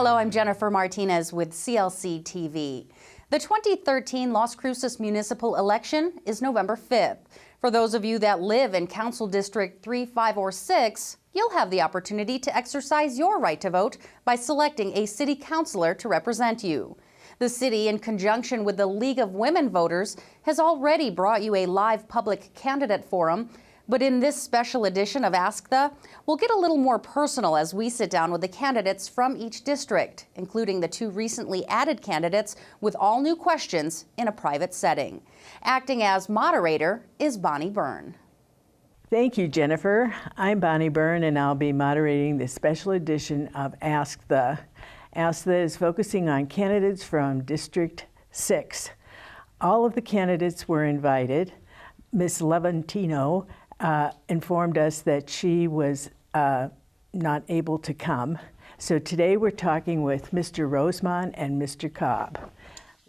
Hello, I'm Jennifer Martinez with CLC-TV. The 2013 Las Cruces Municipal Election is November 5th. For those of you that live in Council District 3, 5, or 6, you'll have the opportunity to exercise your right to vote by selecting a city councilor to represent you. The city, in conjunction with the League of Women Voters, has already brought you a live public candidate forum. But in this special edition of Ask the, we'll get a little more personal as we sit down with the candidates from each district, including the 2 recently added candidates with all new questions in a private setting. Acting as moderator is Bonnie Byrne. Thank you, Jennifer. I'm Bonnie Byrne, and I'll be moderating this special edition of Ask the. Ask the is focusing on candidates from District 6. All of the candidates were invited. Ms. Levatino informed us that she was not able to come. So today we're talking with Mr. Rosemond and Mr. Cobb.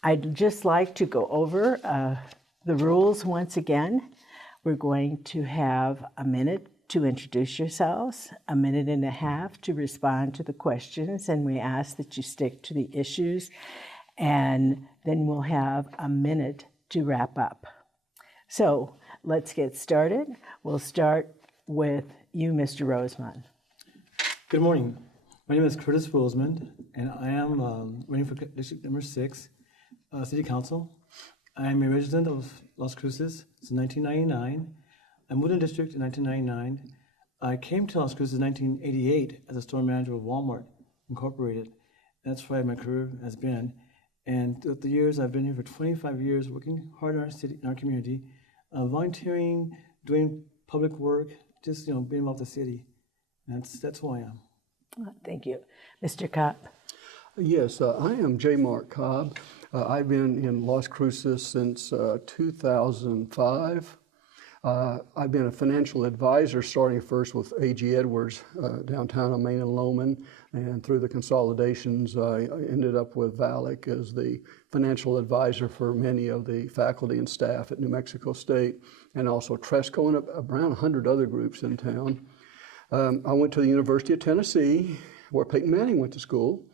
I'd just like to go over the rules once again. We're going to have a minute to introduce yourselves, a minute and a half to respond to the questions, and we ask that you stick to the issues, and then we'll have a minute to wrap up. So let's get started. We'll start with you, Mr. Rosemond. Good morning. My name is Curtis Rosemond, and I am running for District number 6, City Council. I'm a resident of Las Cruces since 1999. I moved to the district in 1999. I came to Las Cruces in 1988 as a store manager of Walmart Incorporated. That's where my career has been. And throughout the years, I've been here for 25 years, working hard in our city, in our community, volunteering, doing public work, just being involved with the city. That's who I am. Thank you. Mr. Cobb. Yes, I am J. Mark Cobb. I've been in Las Cruces since 2005. I've been a financial advisor, starting first with A.G. Edwards downtown on Main and Lowman, and through the consolidations, I ended up with VALIC as the financial advisor for many of the faculty and staff at New Mexico State, and also Tresco and around 100 other groups in town. I went to the University of Tennessee, where Peyton Manning went to school,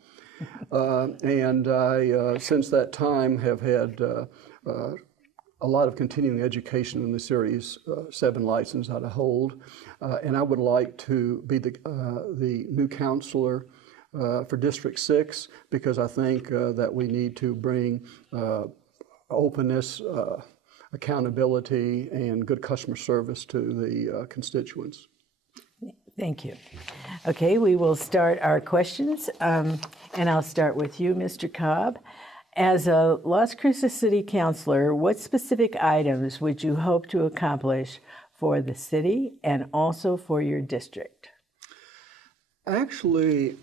and I, since that time, have had a lot of continuing education in the Series 7 license that I hold, and I would like to be the new counselor for District 6, because I think that we need to bring openness, accountability, and good customer service to the constituents. Thank you. Okay, we will start our questions, and I'll start with you, Mr. Cobb. As a Las Cruces City Councilor, what specific items would you hope to accomplish for the city and also for your district? Actually,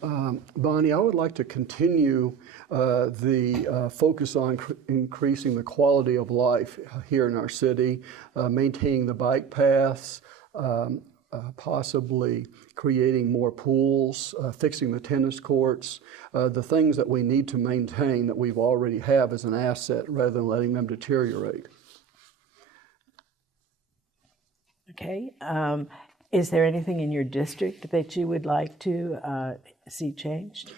Bonnie, I would like to continue the focus on increasing the quality of life here in our city, maintaining the bike paths, possibly creating more pools, fixing the tennis courts, the things that we need to maintain that we've already have as an asset rather than letting them deteriorate. Okay. Is there anything in your district that you would like to see changed?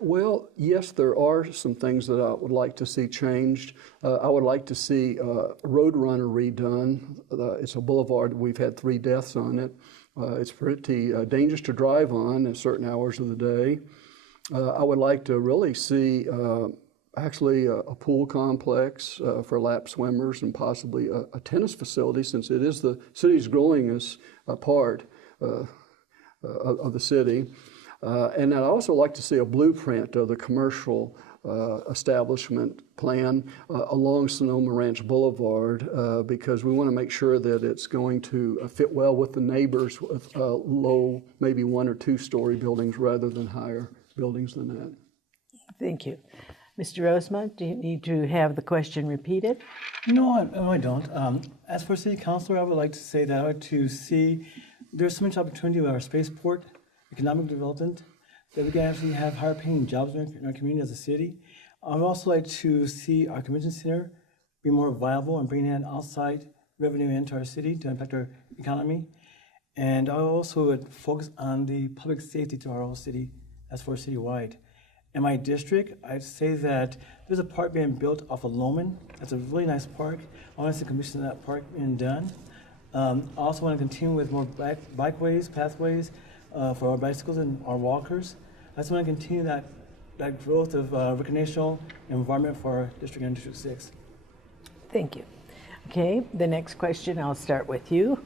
Well, yes, there are some things that I would like to see changed. I would like to see Roadrunner redone. It's a boulevard. We've had 3 deaths on it. It's pretty dangerous to drive on at certain hours of the day. I would like to really see actually a pool complex for lap swimmers, and possibly a tennis facility, since it is the city's growingest part of the city. And I'd also like to see a blueprint of the commercial establishment plan along Sonoma Ranch Boulevard, because we want to make sure that it's going to fit well with the neighbors with low, maybe 1 or 2 story buildings rather than higher buildings than that. Thank you. Mr. Rosemond, do you need to have the question repeated? No, I don't. As for City Councilor, I would like to say that I would like to see there's so much opportunity with our spaceport, economic development, that we can actually have higher paying jobs in our community as a city. I would also like to see our convention center be more viable and bring in outside revenue into our city to impact our economy. And I also would focus on the public safety to our whole city as for citywide. In my district, I'd say that there's a park being built off of Loman. That's a really nice park. I want to see commission that park being done. I also want to continue with more bikeways, pathways for our bicycles and our walkers. I just want to continue that growth of recreational environment for our district and District 6. Thank you. Okay, the next question, I'll start with you.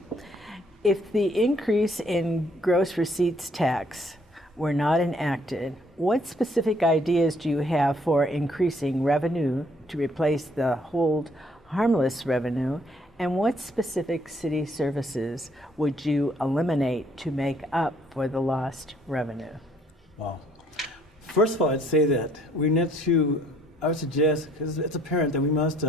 If the increase in gross receipts tax were not enacted, what specific ideas do you have for increasing revenue to replace the hold harmless revenue, and what specific city services would you eliminate to make up for the lost revenue? Wow. First of all, I'd say that we need to, I would suggest, because it's apparent that we must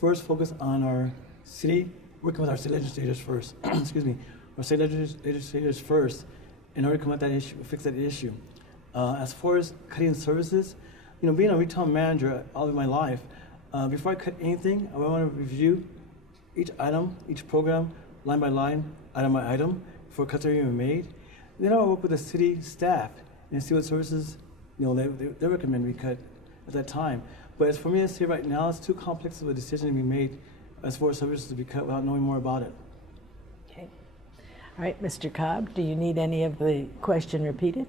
first focus on our city, working with our city legislators first, excuse me, our city legislators first, in order to come at that issue, fix that issue. As far as cutting services, being a retail manager all of my life, before I cut anything, I want to review each item, each program, line by line, item by item, before cuts are even made. Then I'll work with the city staff and see what services they recommend we cut at that time. But as for me to say right now, it's too complex of a decision to be made as far as services to be cut without knowing more about it. Okay. All right, Mr. Cobb, do you need any of the question repeated?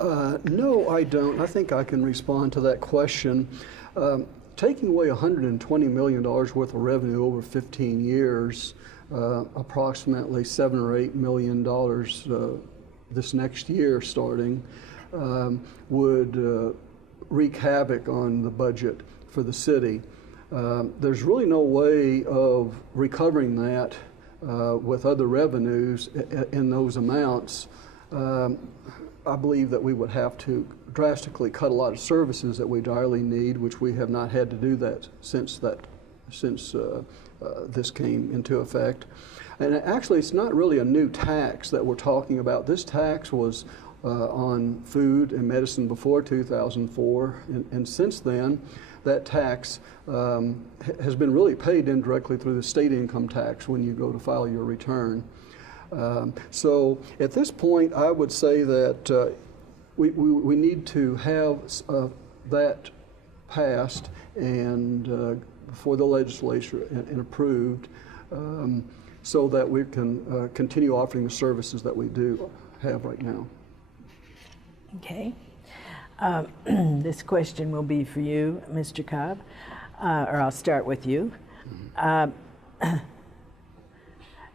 No, I don't. I think I can respond to that question. Taking away $120 million worth of revenue over 15 years, approximately $7 or $8 million this next year starting, would wreak havoc on the budget for the city. There's really no way of recovering that with other revenues in those amounts. I believe that we would have to drastically cut a lot of services that we direly need, which we have not had to do that since this came into effect. And actually, it's not really a new tax that we're talking about. This tax was on food and medicine before 2004, and since then, that tax has been really paid indirectly through the state income tax when you go to file your return. So at this point, I would say that we need to have that passed and before the legislature and approved, so that we can continue offering the services that we do have right now. Okay. This question will be for you, Mr. Cobb, or I'll start with you.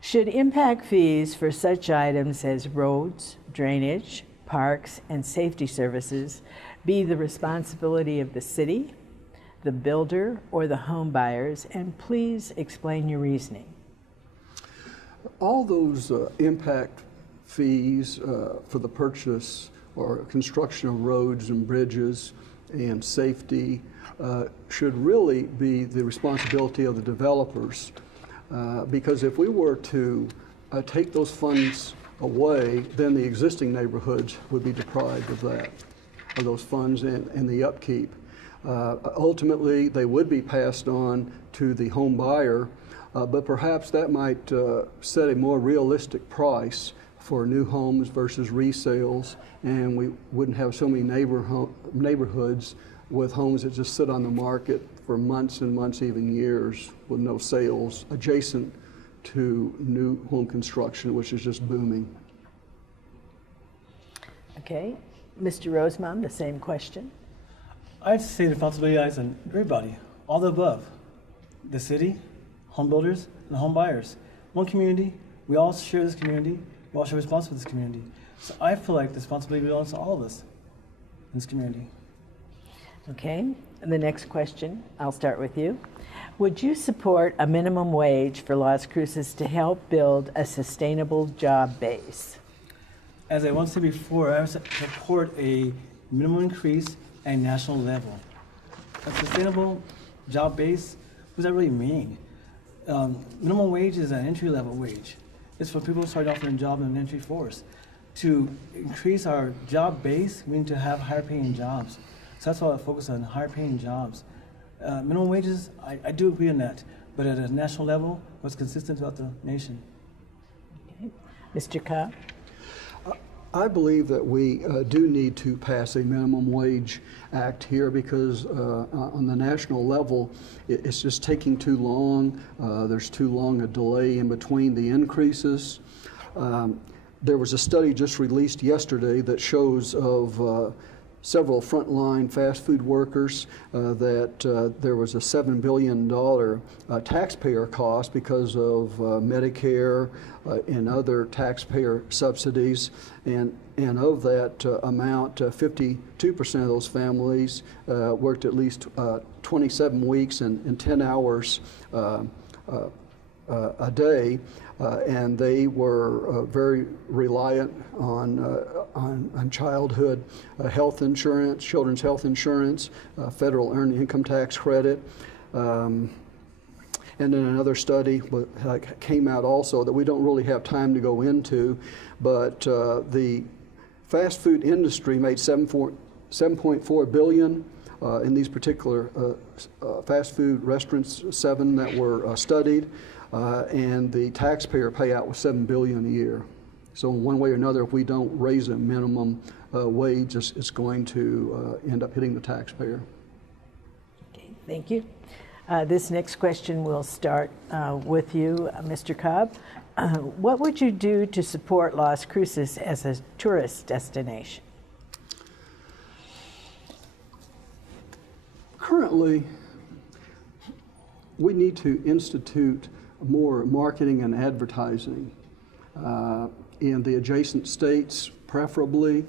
Should impact fees for such items as roads, drainage, parks, and safety services be the responsibility of the city, the builder, or the home buyers? And please explain your reasoning. All those impact fees for the purchase or construction of roads and bridges and safety should really be the responsibility of the developers. Because if we were to take those funds away, then the existing neighborhoods would be deprived of those funds and the upkeep. Ultimately, they would be passed on to the home buyer, but perhaps that might set a more realistic price for new homes versus resales, and we wouldn't have so many neighborhoods with homes that just sit on the market for months and months, even years, with no sales, adjacent to new home construction, which is just booming. Okay. Mr. Rosemond, the same question. I'd say the responsibility lies on everybody, all the above. The city, home builders, and home buyers. One community, we all share this community, we all share responsibility for this community. So I feel like the responsibility belongs to all of us in this community. Okay, and the next question, I'll start with you. Would you support a minimum wage for Las Cruces to help build a sustainable job base? As I once said before, I support a minimum increase at a national level. A sustainable job base, what does that really mean? Minimum wage is an entry-level wage. It's for people who start off in a job in an entry force. To increase our job base, we need to have higher-paying jobs. So that's why I focus on higher-paying jobs. Minimum wages, I do agree on that, but at a national level, what's consistent throughout the nation. Okay. Mr. Cobb? I believe that we do need to pass a minimum wage act here because on the national level, it's just taking too long. There's too long a delay in between the increases. There was a study just released yesterday that shows of several frontline fast food workers that there was a $7 billion taxpayer cost because of Medicare and other taxpayer subsidies. And of that amount, 52% of those families worked at least 27 weeks and 10 hours a day. And they were very reliant on childhood health insurance, children's health insurance, federal earned income tax credit. And then another study came out also that we don't really have time to go into, but the fast food industry made $7.4 billion in these particular fast food restaurants, 7 that were studied. And the taxpayer payout was $7 billion a year. So in one way or another, if we don't raise a minimum wage, it's going to end up hitting the taxpayer. Okay, thank you. This next question will start with you, Mr. Cobb. What would you do to support Las Cruces as a tourist destination? Currently, we need to institute more marketing and advertising in the adjacent states, preferably,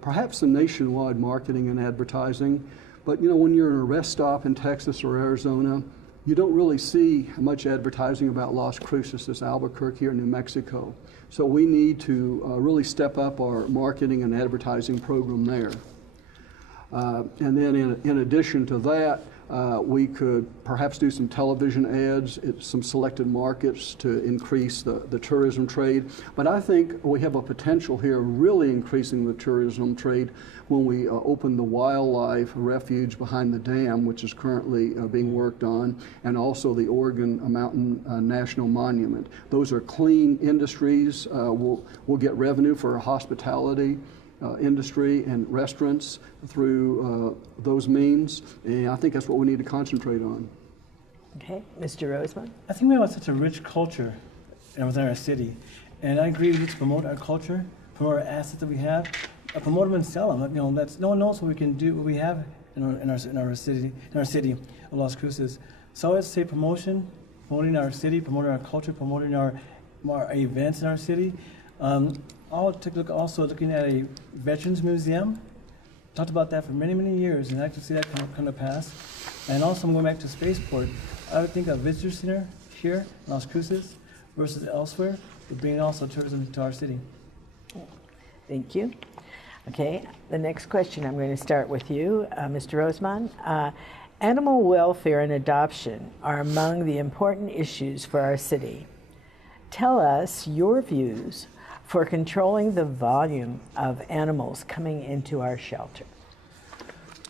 perhaps some nationwide marketing and advertising. But you know, when you're in a rest stop in Texas or Arizona, you don't really see much advertising about Las Cruces, Albuquerque, or New Mexico. So we need to really step up our marketing and advertising program there. And then in addition to that, we could perhaps do some television ads at some selected markets to increase the tourism trade. But I think we have a potential here really increasing the tourism trade when we open the wildlife refuge behind the dam, which is currently being worked on, and also the Oregon Mountain National Monument. Those are clean industries. We'll get revenue for our hospitality industry and restaurants through those means, and I think that's what we need to concentrate on. Okay, Mr. Rosemond. I think we have such a rich culture within our city, and I agree we need to promote our culture, promote our assets that we have, promote them and sell them. You know, no one knows what we can do, what we have in our city of Las Cruces. So I would say promoting our city, promoting our culture, promoting our events in our city. I'll take a look also looking at a Veterans Museum. Talked about that for many, many years, and I can see that come to pass. And also I'm going back to Spaceport. I would think a visitor center here in Las Cruces versus elsewhere would bring also tourism to our city. Thank you. Okay, the next question, I'm going to start with you, Mr. Rosemond. Animal welfare and adoption are among the important issues for our city. Tell us your views for controlling the volume of animals coming into our shelter.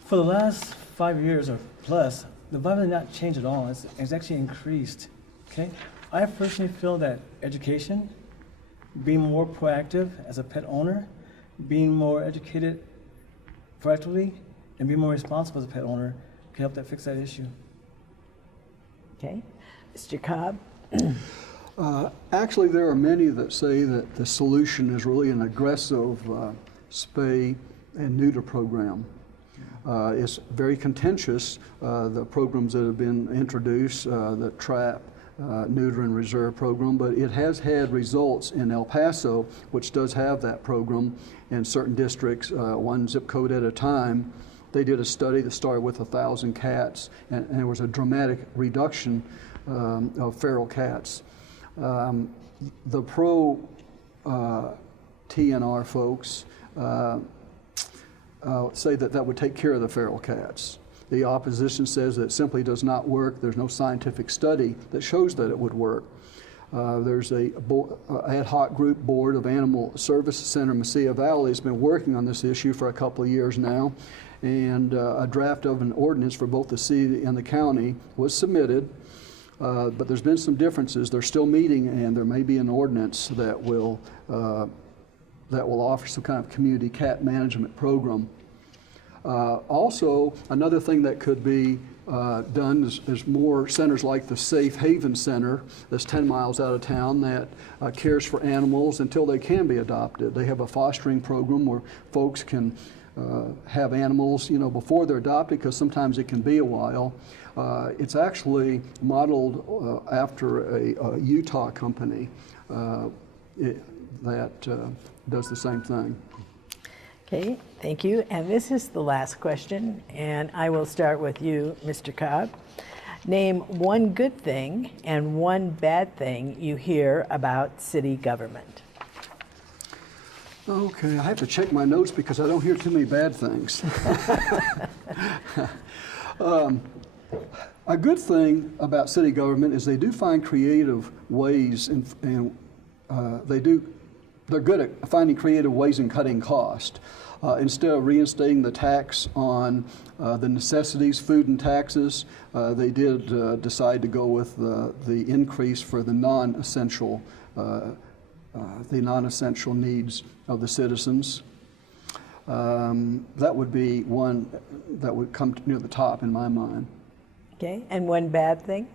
For the last 5 years or plus, the volume has not changed at all. It's actually increased. Okay, I personally feel that education, being more proactive as a pet owner, being more educated proactively, and being more responsible as a pet owner can help fix that issue. Okay, Mr. Cobb. Actually, there are many that say that the solution is really an aggressive spay and neuter program. It's very contentious, the programs that have been introduced, the trap, neuter and reserve program, but it has had results in El Paso, which does have that program in certain districts, one zip code at a time. They did a study that started with 1,000 cats, and there was a dramatic reduction of feral cats. The pro TNR folks say that would take care of the feral cats. The opposition says that it simply does not work. There's no scientific study that shows that it would work. There's a ad hoc group board of Animal Services Center in Mesilla Valley has been working on this issue for a couple of years now, and a draft of an ordinance for both the city and the county was submitted. But there's been some differences. They're still meeting, and there may be an ordinance that will that will offer some kind of community cat management program. Also, another thing that could be done is more centers like the Safe Haven Center that's 10 miles out of town that cares for animals until they can be adopted. They have a fostering program where folks can have animals, before they're adopted, because sometimes it can be a while. It's actually modeled after a Utah company that does the same thing. Okay, thank you. And this is the last question, and I will start with you, Mr. Cobb. Name one good thing and one bad thing you hear about city government. Okay, I have to check my notes because I don't hear too many bad things. A good thing about city government is they do find creative ways, and they're good at finding creative ways in cutting cost. Instead of reinstating the tax on the necessities, food and taxes, they did decide to go with the increase for the non-essential needs of the citizens. That would be one that would come near the top in my mind. Okay, and one bad thing?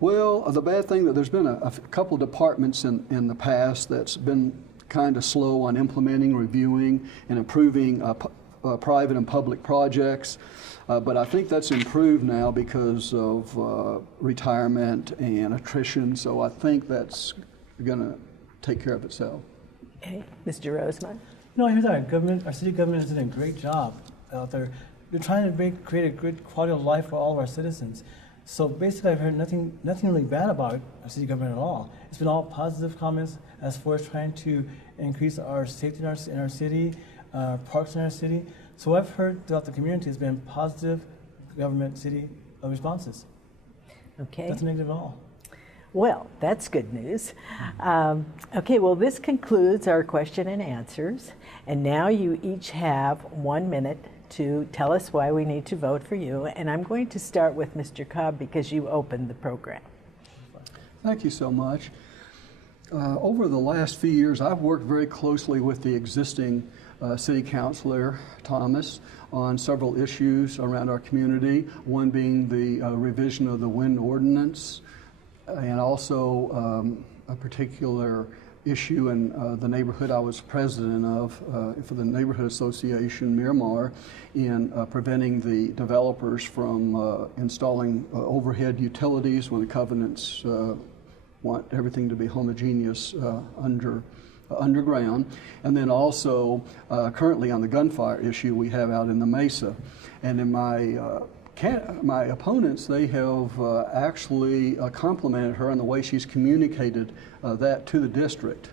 Well, the bad thing that there's been a couple departments in the past that's been kind of slow on implementing, reviewing, and improving private and public projects. But I think that's improved now because of retirement and attrition. So I think that's going to take care of itself. Okay, Mr. Rosemond. Here's our city government is doing a great job out there. They're trying to create a good quality of life for all of our citizens. So basically, I've heard nothing really bad about our city government at all. It's been all positive comments as far as trying to increase our safety in our city, parks in our city. So what I've heard throughout the community has been positive government city responses. Okay. Nothing negative at all. Well, that's good news. Okay, well, this concludes our question and answers. And now you each have 1 minute to tell us why we need to vote for you. And I'm going to start with Mr. Cobb because you opened the program. Thank you so much. Over the last few years, I've worked very closely with the existing City Councilor, Thomas, on several issues around our community, one being the revision of the wind ordinance, and also a particular issue in the neighborhood I was president of for the Neighborhood Association, Miramar, in preventing the developers from installing overhead utilities when the covenants want everything to be homogeneous underground. And then also currently on the gunfire issue we have out in the Mesa. And in my opponents, they have actually complimented her on the way she's communicated that to the district.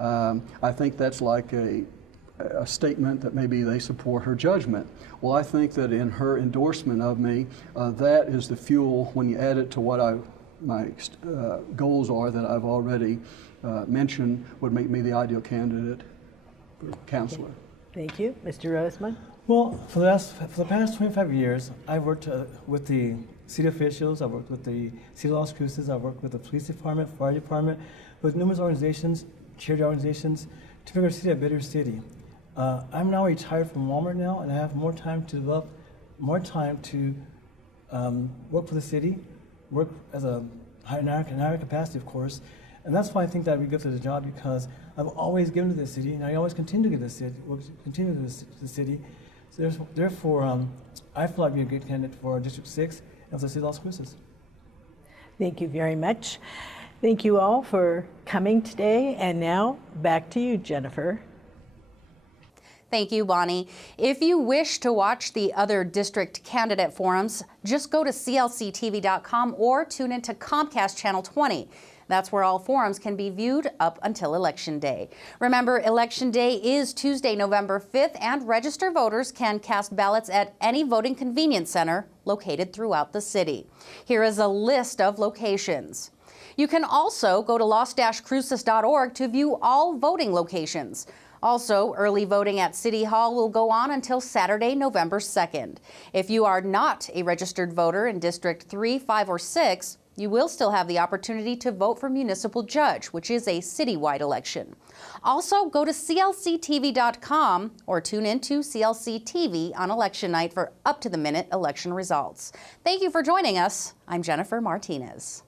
I think that's like a statement that maybe they support her judgment. Well, I think that in her endorsement of me, that is the fuel when you add it to what my goals are that I've already mentioned would make me the ideal candidate for councilor. Thank you. Mr. Rosemond? Well, for the past 25 years, I've worked with the city officials, I've worked with the City of Las Cruces, I've worked with the police department, fire department, with numerous organizations, charity organizations, to make our city a better city. I'm now retired from Walmart now, and I have more time to develop, more time to work for the city, work as a higher capacity, of course. And that's why I think that I'd be good for the job, because I've always given to the city, and I always continue to give to the city, continue to the city. So therefore, I feel I'd be a good candidate for District 6 of the City of Las Cruces. Thank you very much. Thank you all for coming today. And now back to you, Jennifer. Thank you, Bonnie. If you wish to watch the other district candidate forums, just go to CLCTV.com or tune into Comcast Channel 20. That's where all forums can be viewed up until Election Day. Remember, Election Day is Tuesday, November 5th, and registered voters can cast ballots at any voting convenience center located throughout the city. Here is a list of locations. You can also go to las-cruces.org to view all voting locations. Also, early voting at City Hall will go on until Saturday, November 2nd. If you are not a registered voter in District 3, 5, or 6, you will still have the opportunity to vote for Municipal Judge, which is a citywide election. Also, go to CLCTV.com or tune into CLC-TV on election night for up-to-the-minute election results. Thank you for joining us. I'm Jennifer Martinez.